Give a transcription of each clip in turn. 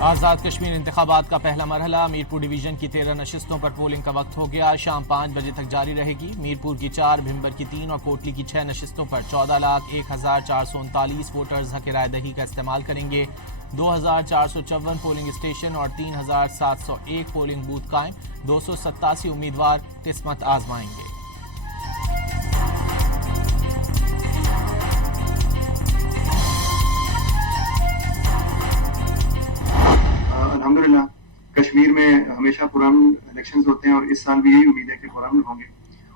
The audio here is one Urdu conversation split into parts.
آزاد کشمیر انتخابات کا پہلا مرحلہ میرپور ڈویژن کی 13 نشستوں پر پولنگ کا وقت ہو گیا. شام 5 بجے تک جاری رہے گی. میرپور کی 4, بھمبر کی 3 اور کوٹلی کی 6 نشستوں پر 14,01,439 ووٹرز حق رائے دہی کا استعمال کریں گے. 2,454 پولنگ اسٹیشن اور 3,701 پولنگ بوتھ قائم. 287 امیدوار قسمت آزمائیں گے. الحمدللہ کشمیر میں ہمیشہ پرامن الیکشنز ہوتے ہیں اور اس سال بھی یہی امید ہے کہ پرامن ہوں گے.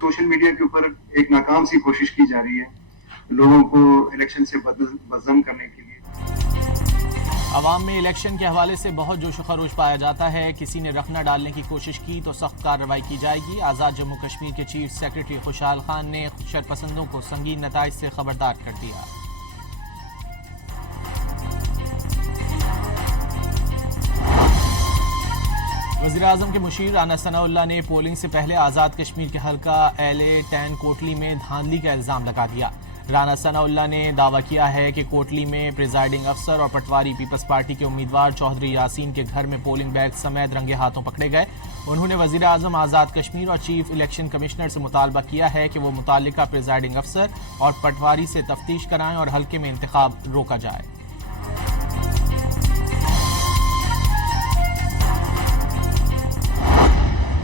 سوشل میڈیا کے اوپر ایک ناکام سی کوشش کی جا رہی ہے لوگوں کو الیکشن سے بدظن کرنے کے لیے. عوام میں الیکشن کے حوالے سے بہت جوش و خروش پایا جاتا ہے. کسی نے رخنہ ڈالنے کی کوشش کی تو سخت کارروائی کی جائے گی. آزاد جموں کشمیر کے چیف سیکرٹری خوشحال خان نے شرپسندوں کو سنگین نتائج سے خبردار کر دیا. وزیراعظم کے مشیر رانا ثناءاللہ نے پولنگ سے پہلے آزاد کشمیر کے حلقہ LA-10 کوٹلی میں دھاندلی کا الزام لگا دیا. رانا ثناءاللہ نے دعویٰ کیا ہے کہ کوٹلی میں پریزائڈنگ افسر اور پٹواری پیپلز پارٹی کے امیدوار چودھری یاسین کے گھر میں پولنگ بیگ سمیت رنگے ہاتھوں پکڑے گئے. انہوں نے وزیراعظم آزاد کشمیر اور چیف الیکشن کمشنر سے مطالبہ کیا ہے کہ وہ متعلقہ پریزائڈنگ افسر اور پٹواری سے تفتیش کرائیں اور حلقے میں انتخاب روکا جائے.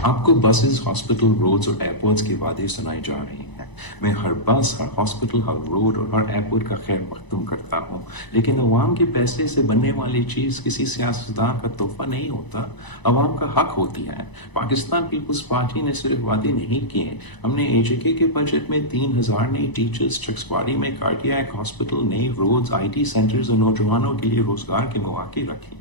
آپ کو بسز، ہاسپٹل، روڈز اور ایئرپورٹس کے وعدے سنائے جا رہے ہیں. میں ہر بس، ہر ہاسپٹل، ہر روڈ اور ہر ایئرپورٹ کا خیر مقدم کرتا ہوں، لیکن عوام کے پیسے سے بننے والی چیز کسی سیاستدان کا تحفہ نہیں ہوتا، عوام کا حق ہوتی ہے. پاکستان پیپلز پارٹی نے صرف وعدے نہیں کیے. ہم نے AJK کے بجٹ میں 3,000 نئی ٹیچرز، چکسواڑی میں کارڈیاک ہاسپٹل، نئی روڈز، IT سینٹرز اور نوجوانوں کے لیے روزگار کے مواقع رکھے.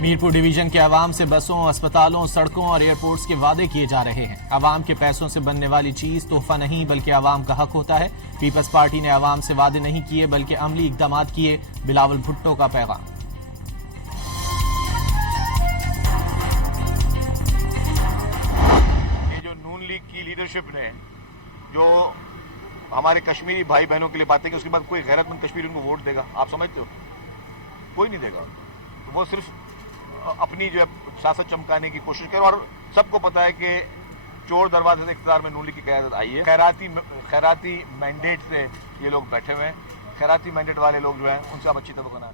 میرپور ڈویژن کے عوام سے بسوں، اسپتالوں، سڑکوں اور ایئرپورٹس کے وعدے کیے جا رہے ہیں. عوام کے پیسوں سے بننے والی چیز تحفہ نہیں بلکہ عوام کا حق ہوتا ہے. پیپلز پارٹی نے عوام سے وعدے نہیں کیے بلکہ عملی اقدامات کیے. بلاول بھٹو کا پیغام. یہ جو نون لیگ کی لیڈرشپ نے جو ہمارے کشمیری بھائی بہنوں کے لیے باتیں کی، اس کے بعد کوئی غیرت مند کشمیری ان کو ووٹ دے گا؟ آپ سمجھتے ہو کوئی نہیں دے گا. وہ صرف اپنی جو ہے سیاست چمکانے کی کوشش کرے. اور سب کو پتا ہے کہ چور دروازے سے اقتدار میں نون لیگ کی قیادت آئی ہے. خیراتی مینڈیٹ سے یہ لوگ بیٹھے ہوئے ہیں. خیراتی مینڈیٹ والے لوگ جو ہیں ان سے آپ اچھی طرح بنا.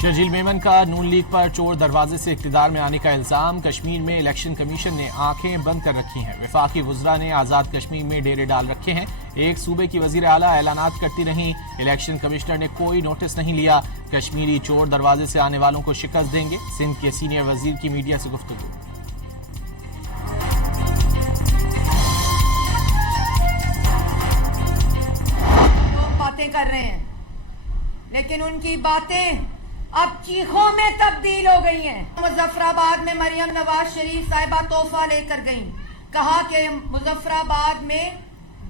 شرجیل میمن کا نون لیگ پر چور دروازے سے اقتدار میں آنے کا الزام. کشمیر میں الیکشن کمیشن نے آنکھیں بند کر رکھی ہیں. وفاقی وزراء نے آزاد کشمیر میں ڈیرے ڈال رکھے ہیں. ایک صوبے کی وزیر اعلیٰ اعلانات کرتی رہیں. الیکشن کمشنر نے کوئی نوٹس نہیں لیا. کشمیری چور دروازے سے آنے والوں کو شکست دیں گے. سندھ کے سینئر وزیر کی میڈیا سے گفتگو. لوگ باتیں کر رہے ہیں لیکن ان کی باتیں اب چیخوں میں تبدیل ہو گئی ہیں. مظفر آباد میں مریم نواز شریف صاحبہ تحفہ لے کر گئیں. کہا کہ مظفر آباد میں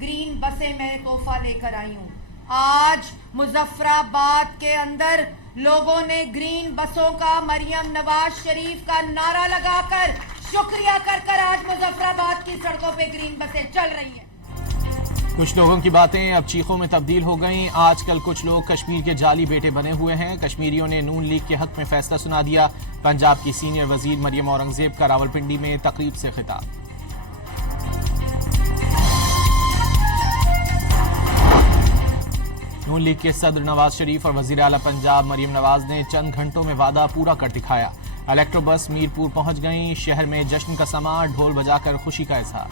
گرین بسیں میں تحفہ لے کر آئی ہوں. آج مظفر آباد کے اندر لوگوں نے گرین بسوں کا مریم نواز شریف کا نعرہ لگا کر شکریہ کر آج مظفر آباد کی سڑکوں پہ گرین بسیں چل رہی ہیں. کچھ لوگوں کی باتیں اب چیخوں میں تبدیل ہو گئیں. آج کل کچھ لوگ کشمیر کے جعلی بیٹے بنے ہوئے ہیں. کشمیریوں نے نون لیگ کے حق میں فیصلہ سنا دیا. پنجاب کی سینئر وزیر مریم اورنگزیب کا راولپنڈی میں تقریب سے خطاب. نون لیگ کے صدر نواز شریف اور وزیر اعلیٰ پنجاب مریم نواز نے چند گھنٹوں میں وعدہ پورا کر دکھایا. الیکٹرو بس میرپور پہنچ گئیں. شہر میں جشن کا سماں، ڈھول بجا کر خوشی کا اظہار.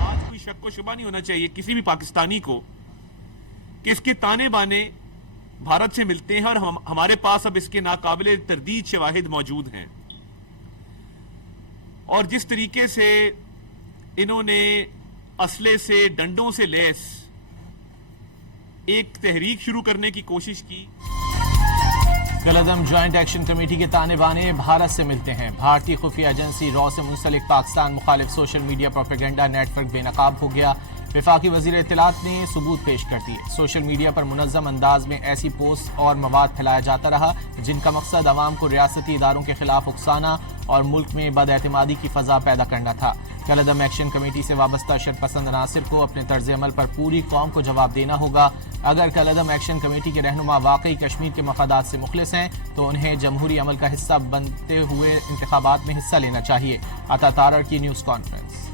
آج کوئی شک و شبہ نہیں ہونا چاہیے کسی بھی پاکستانی کو کہ اس کے تانے بانے بھارت سے ملتے ہیں اور ہمارے پاس اب اس کے ناقابل تردید شواہد موجود ہیں. اور جس طریقے سے انہوں نے اسلحے سے، ڈنڈوں سے لیس ایک تحریک شروع کرنے کی کوشش کی. کالعدم جوائنٹ ایکشن کمیٹی کے تانے بانے بھارت سے ملتے ہیں. بھارتی خفیہ ایجنسی را سے منسلک پاکستان مخالف social media propaganda network بے نقاب ہو گیا. وفاقی وزیر اطلاعات نے ثبوت پیش کر دیے. سوشل میڈیا پر منظم انداز میں ایسی پوسٹ اور مواد پھیلایا جاتا رہا جن کا مقصد عوام کو ریاستی اداروں کے خلاف اکسانا اور ملک میں بد اعتمادی کی فضا پیدا کرنا تھا. کالعدم ایکشن کمیٹی سے وابستہ شرپسند عناصر کو اپنے طرز عمل پر پوری قوم کو جواب دینا ہوگا. اگر کالعدم ایکشن کمیٹی کے رہنما واقعی کشمیر کے مفادات سے مخلص ہیں تو انہیں جمہوری عمل کا حصہ بنتے ہوئے انتخابات میں حصہ لینا چاہیے. عطا تارڑ کی نیوز کانفرنس.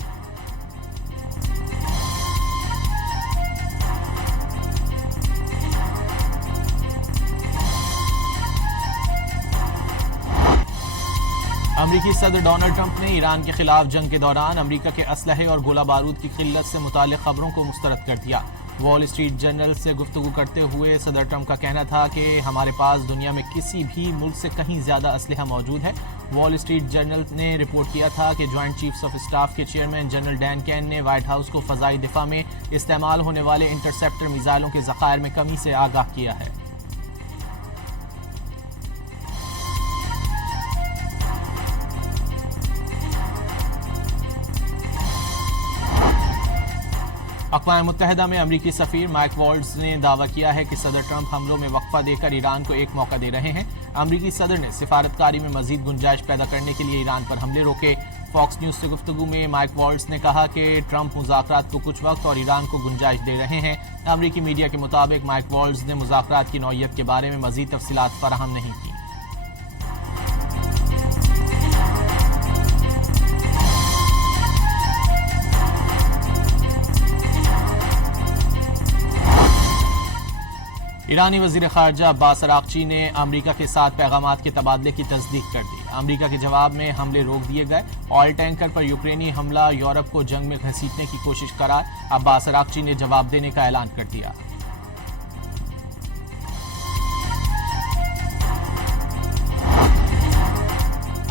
امریکی صدر ڈونلڈ ٹرمپ نے ایران کے خلاف جنگ کے دوران امریکہ کے اسلحے اور گولہ بارود کی قلت سے متعلق خبروں کو مسترد کر دیا. وال اسٹریٹ جرنل سے گفتگو کرتے ہوئے صدر ٹرمپ کا کہنا تھا کہ ہمارے پاس دنیا میں کسی بھی ملک سے کہیں زیادہ اسلحہ موجود ہے. وال اسٹریٹ جرنل نے رپورٹ کیا تھا کہ جوائنٹ چیفز آف اسٹاف کے چیئرمین جنرل ڈین کین نے وائٹ ہاؤس کو فضائی دفاع میں استعمال ہونے والے انٹرسیپٹر میزائلوں کے ذخائر میں کمی سے آگاہ کیا ہے. اقوام متحدہ میں امریکی سفیر مائک والٹز نے دعویٰ کیا ہے کہ صدر ٹرمپ حملوں میں وقفہ دے کر ایران کو ایک موقع دے رہے ہیں. امریکی صدر نے سفارتکاری میں مزید گنجائش پیدا کرنے کے لیے ایران پر حملے روکے. فاکس نیوز سے گفتگو میں مائک والٹز نے کہا کہ ٹرمپ مذاکرات کو کچھ وقت اور ایران کو گنجائش دے رہے ہیں. امریکی میڈیا کے مطابق مائک والٹز نے مذاکرات کی نوعیت کے بارے میں مزید تفصیلات فراہم نہیں کی. ایرانی وزیر خارجہ عباس عراقچی نے امریکہ کے ساتھ پیغامات کے تبادلے کی تصدیق کر دی. امریکہ کے جواب میں حملے روک دیے گئے. آئل ٹینکر پر یوکرینی حملہ یورپ کو جنگ میں گھسیٹنے کی کوشش قرار. عباس عراقچی نے جواب دینے کا اعلان کر دیا.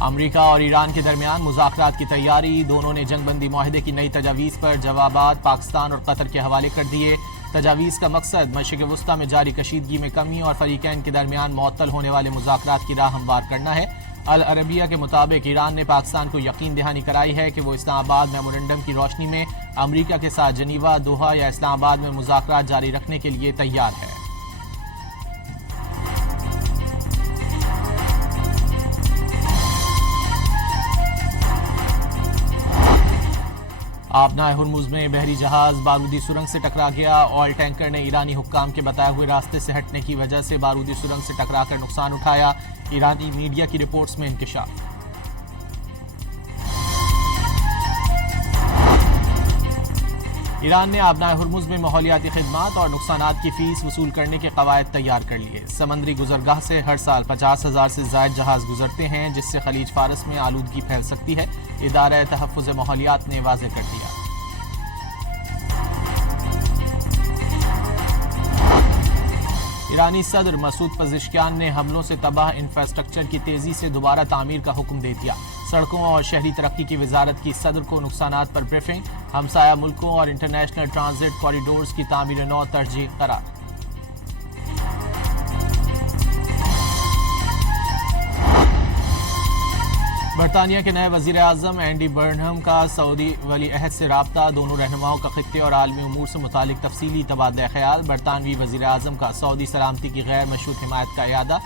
امریکہ اور ایران کے درمیان مذاکرات کی تیاری. دونوں نے جنگ بندی معاہدے کی نئی تجاویز پر جوابات پاکستان اور قطر کے حوالے کر دیے. تجاویز کا مقصد مشرق وسطی میں جاری کشیدگی میں کمی اور فریقین کے درمیان معطل ہونے والے مذاکرات کی راہ ہموار کرنا ہے. العربیہ کے مطابق ایران نے پاکستان کو یقین دہانی کرائی ہے کہ وہ اسلام آباد میمورنڈم کی روشنی میں امریکہ کے ساتھ جنیوا، دوحہ یا اسلام آباد میں مذاکرات جاری رکھنے کے لیے تیار ہے. آبنائے ہرمز میں بحری جہاز بارودی سرنگ سے ٹکرا گیا. آئل ٹینکر نے ایرانی حکام کے بتائے ہوئے راستے سے ہٹنے کی وجہ سے بارودی سرنگ سے ٹکرا کر نقصان اٹھایا. ایرانی میڈیا کی رپورٹس میں انکشاف. ایران نے آبنائے ہرمز میں ماحولیاتی خدمات اور نقصانات کی فیس وصول کرنے کے قواعد تیار کر لیے. سمندری گزرگاہ سے ہر سال 50,000 سے زائد جہاز گزرتے ہیں جس سے خلیج فارس میں آلودگی پھیل سکتی ہے. ادارہ تحفظ ماحولیات نے واضح کر دیا. ایرانی صدر مسعود پزشکیان نے حملوں سے تباہ انفراسٹرکچر کی تیزی سے دوبارہ تعمیر کا حکم دے دیا. سڑکوں اور شہری ترقی کی وزارت کی صدر کو نقصانات پر بریفنگ. ہمسایہ ملکوں اور انٹرنیشنل ٹرانزٹ کوریڈورز کی تعمیر نو ترجیح قرار. برطانیہ کے نئے وزیر اعظم اینڈی برنہم کا سعودی ولی عہد سے رابطہ. دونوں رہنماؤں کا خطے اور عالمی امور سے متعلق تفصیلی تبادلہ خیال. برطانوی وزیر اعظم کا سعودی سلامتی کی غیر مشروط حمایت کا اعادہ.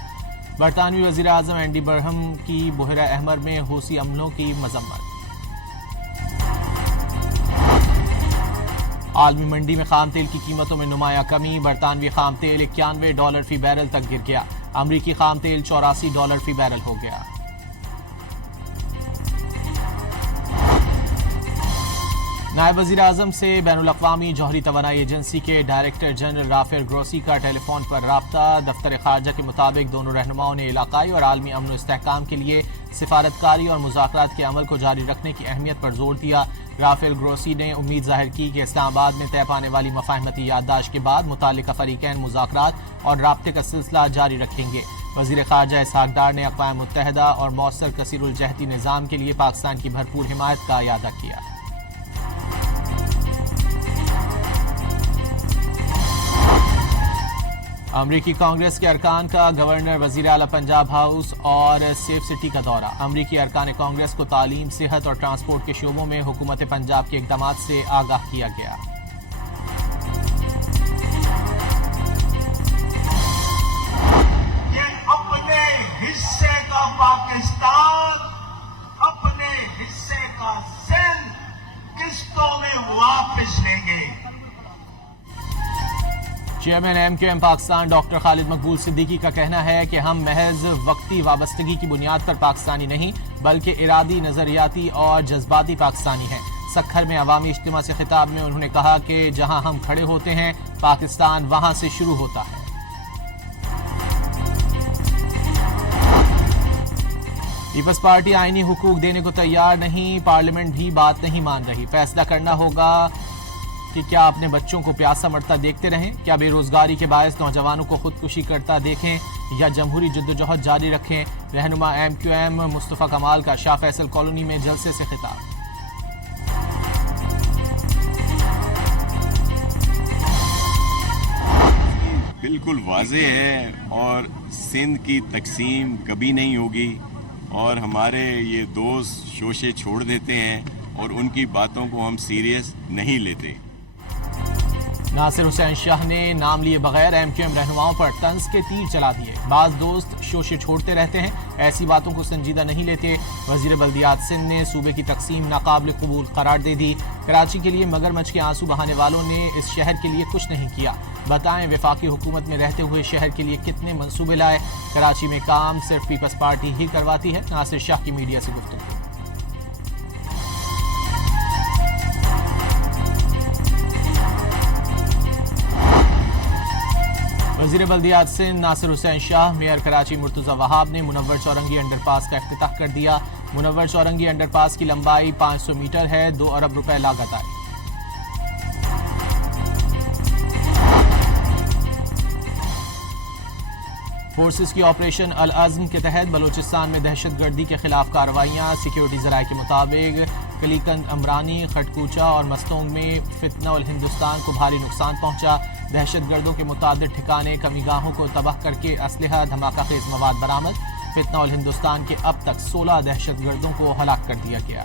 برطانوی وزیر اعظم اینڈی برنہم کی بحیرہ احمر میں حوثی عملوں کی مذمت. عالمی منڈی میں خام تیل کی قیمتوں میں نمایاں کمی. برطانوی خام تیل $91 فی بیرل تک گر گیا. امریکی خام تیل $84 فی بیرل ہو گیا. نائب وزیر اعظم سے بین الاقوامی جوہری توانائی ایجنسی کے ڈائریکٹر جنرل رافیل گروسی کا ٹیلی فون پر رابطہ. دفتر خارجہ کے مطابق دونوں رہنماؤں نے علاقائی اور عالمی امن و استحکام کے لیے سفارتکاری اور مذاکرات کے عمل کو جاری رکھنے کی اہمیت پر زور دیا. رافیل گروسی نے امید ظاہر کی کہ اسلام آباد میں طے پانے والی مفاہمتی یادداشت کے بعد متعلقہ فریقین مذاکرات اور رابطے کا سلسلہ جاری رکھیں گے. وزیر خارجہ اسحاق ڈار نے اقوام متحدہ اور مؤثر کثیر الجہتی نظام کے لیے پاکستان کی بھرپور حمایت کا اعادہ کیا. امریکی کانگریس کے ارکان کا گورنر وزیر اعلیٰ پنجاب ہاؤس اور سیف سٹی کا دورہ. امریکی ارکان کانگریس کو تعلیم، صحت اور ٹرانسپورٹ کے شعبوں میں حکومت پنجاب کے اقدامات سے آگاہ کیا گیا. یہ اپنے حصے کا پاکستان، اپنے حصے کا Sindh chairman MQM Pakistan doctor Khalid Maqbool Siddiqui کا کہنا ہے کہ ہم محض وقتی وابستگی کی بنیاد پر پاکستانی نہیں بلکہ ارادی، نظریاتی اور جذباتی پاکستانی ہیں۔ سکھر میں عوامی اجتماع سے خطاب میں انہوں نے کہا کہ جہاں ہم کھڑے ہوتے ہیں پاکستان وہاں سے شروع ہوتا ہے۔ پیپلز پارٹی آئینی حقوق دینے کو تیار نہیں، پارلیمنٹ بھی بات نہیں مان رہی۔ فیصلہ کرنا ہوگا کہ کیا اپنے بچوں کو پیاسا مرتا دیکھتے رہیں، کیا بے روزگاری کے باعث نوجوانوں کو خودکشی کرتا دیکھیں یا جمہوری جدوجہد جاری رکھیں۔ رہنما MQM مصطفیٰ کمال کا شاہ فیصل کالونی میں جلسے سے خطاب۔ بالکل واضح ہے اور سندھ کی تقسیم کبھی نہیں ہوگی اور ہمارے یہ دوست شوشے چھوڑ دیتے ہیں اور ان کی باتوں کو ہم سیریس نہیں لیتے۔ ناصر حسین شاہ نے نام لیے بغیر MQM رہنماؤں پر طنز کے تیر چلا دیے۔ بعض دوست شوشے چھوڑتے رہتے ہیں، ایسی باتوں کو سنجیدہ نہیں لیتے۔ وزیر بلدیات سندھ نے صوبے کی تقسیم ناقابل قبول قرار دے دی۔ کراچی کے لیے مگر مچھ کے آنسو بہانے والوں نے اس شہر کے لیے کچھ نہیں کیا۔ بتائیں وفاقی حکومت میں رہتے ہوئے شہر کے لیے کتنے منصوبے لائے؟ کراچی میں کام صرف پیپلز پارٹی ہی کرواتی ہے۔ ناصر شاہ کی میڈیا سے گفتگو۔ وزیر بلدیات سندھ ناصر حسین شاہ، میئر کراچی مرتضی وہاب نے منور چورنگی انڈر پاس کا افتتاح کر دیا۔ منور چورنگی انڈر پاس کی لمبائی 500 میٹر ہے، 2 ارب روپے لاگت آئی۔ فورسز کی آپریشن العزم کے تحت بلوچستان میں دہشت گردی کے خلاف کارروائیاں۔ سیکیورٹی ذرائع کے مطابق کلیکند امرانی، خٹکوچا اور مستونگ میں فتنہ الہندوستان کو بھاری نقصان پہنچا۔ دہشت گردوں کے متعدد ٹھکانے، کمی گاہوں کو تباہ کر کے اسلحہ، دھماکہ خیز مواد برآمد۔ فتنہ الہندوستان کے اب تک 16 دہشت گردوں کو ہلاک کر دیا گیا۔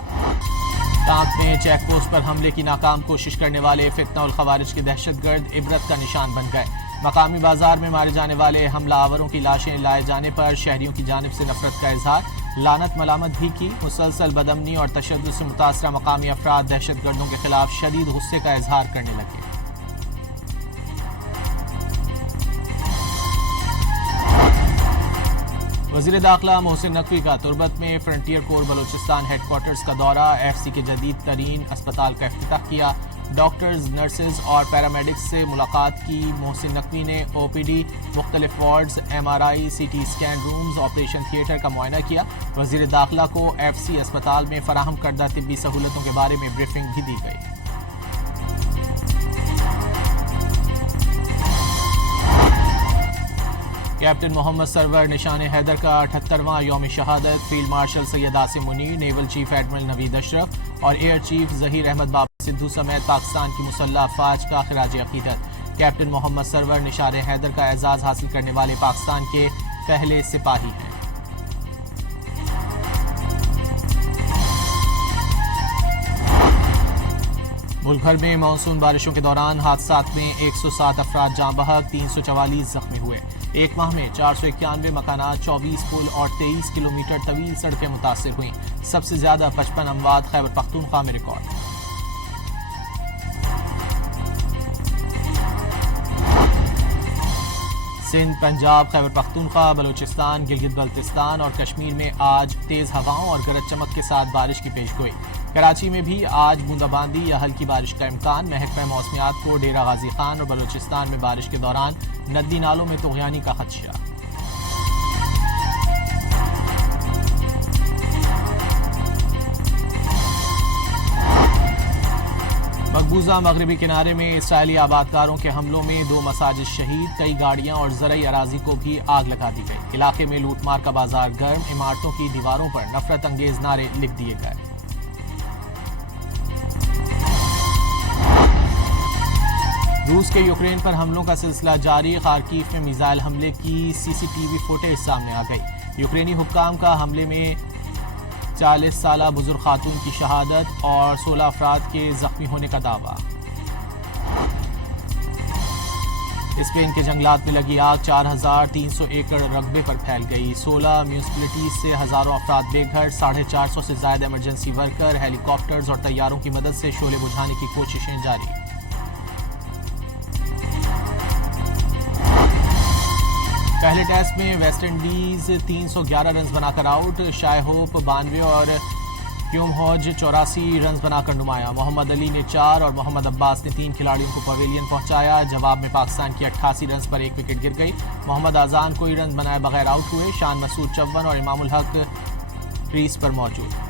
ٹانک میں چیک پوسٹ پر حملے کی ناکام کوشش کرنے والے فتنہ الخوارج کے دہشت گرد عبرت کا نشان بن گئے۔ مقامی بازار میں مارے جانے والے حملہ آوروں کی لاشیں لائے جانے پر شہریوں کی جانب سے نفرت کا اظہار، لعنت ملامت بھی کی۔ مسلسل بدامنی اور تشدد سے متاثرہ مقامی افراد دہشت گردوں کے خلاف شدید غصے کا اظہار کرنے لگے۔ وزیر داخلہ محسن نقوی کا تربت میں فرنٹیئر کور بلوچستان ہیڈ کوارٹرز کا دورہ، FC کے جدید ترین اسپتال کا افتتاح کیا۔ ڈاکٹرز، نرسز اور پیرامیڈکس سے ملاقات کی۔ محسن نقوی نے OPD، مختلف wards, MRI، CT scan rooms, operation theatre کا معائنہ کیا۔ وزیر داخلہ کو FC اسپتال میں فراہم کردہ طبی سہولتوں کے بارے میں بریفنگ بھی دی گئی۔ کیپٹن محمد سرور نشان حیدر کا 78واں یوم شہادت۔ Field marshal Syed Asim Munir, naval chief admiral Naveed Ashraf اور ایئر چیف ظہیر احمد بابر سدھو سمیت پاکستان کی مسلح افواج کا خراج عقیدت۔ کیپٹن محمد سرور نشان حیدر کا اعزاز حاصل کرنے والے پاکستان کے پہلے سپاہی ہیں۔ ملک بھر میں مانسون بارشوں کے دوران حادثات میں 107 افراد جاں بحق، 344 زخمی ہوئے۔ ایک ماہ میں 491 مکانات، 24 پل اور 23 کلومیٹر طویل سڑکیں متاثر ہوئیں۔ سب سے زیادہ 55 اموات خیبر پختونخوا میں ریکارڈ۔ سندھ، پنجاب، خیبر پختونخوا، بلوچستان، گلگت بلتستان اور کشمیر میں آج تیز ہواؤں اور گرج چمک کے ساتھ بارش کی پیشگوئی۔ کراچی میں بھی آج بوندا باندی یا ہلکی بارش کا امکان۔ محکمہ موسمیات کو ڈیرہ غازی خان اور بلوچستان میں بارش کے دوران ندی نالوں میں طغیانی کا خدشہ۔ مقبوضہ مغربی کنارے میں اسرائیلی آبادکاروں کے حملوں میں 2 مساجد شہید، کئی گاڑیاں اور زرعی اراضی کو بھی آگ لگا دی گئی۔ علاقے میں لوٹ مار کا بازار گرم، عمارتوں کی دیواروں پر نفرت انگیز نعرے لکھ دیے گئے۔ روس کے یوکرین پر حملوں کا سلسلہ جاری، خارکیف میں میزائل حملے کی CCTV فوٹیج سامنے آ گئی۔ یوکرینی حکام کا حملے میں 40 سالہ بزرگ خاتون کی شہادت اور 16 افراد کے زخمی ہونے کا دعویٰ۔ اسپین کے جنگلات میں لگی آگ 4300 ایکڑ رقبے پر پھیل گئی۔ 16 میونسپلٹیز سے ہزاروں افراد بے گھر، 450 سے زائد ایمرجنسی ورکر، ہیلی کاپٹرز اور طیاروں کی مدد سے شعلے بجھانے کی کوششیں جاری۔ پہلے ٹیسٹ میں ویسٹ انڈیز 311 رنز بنا کر آؤٹ، شائے ہوپ 92 اور کیوم ہوج 84 رنز بنا کر نمایاں۔ محمد علی نے 4 اور محمد عباس نے 3 کھلاڑیوں کو پویلین پہنچایا، جواب میں پاکستان کی 88 رنز پر 1 وکٹ گر گئی۔ محمد اذان کوئی رنز بنائے بغیر آؤٹ ہوئے، شان مسعود 54 اور امام الحق کریز پر موجود۔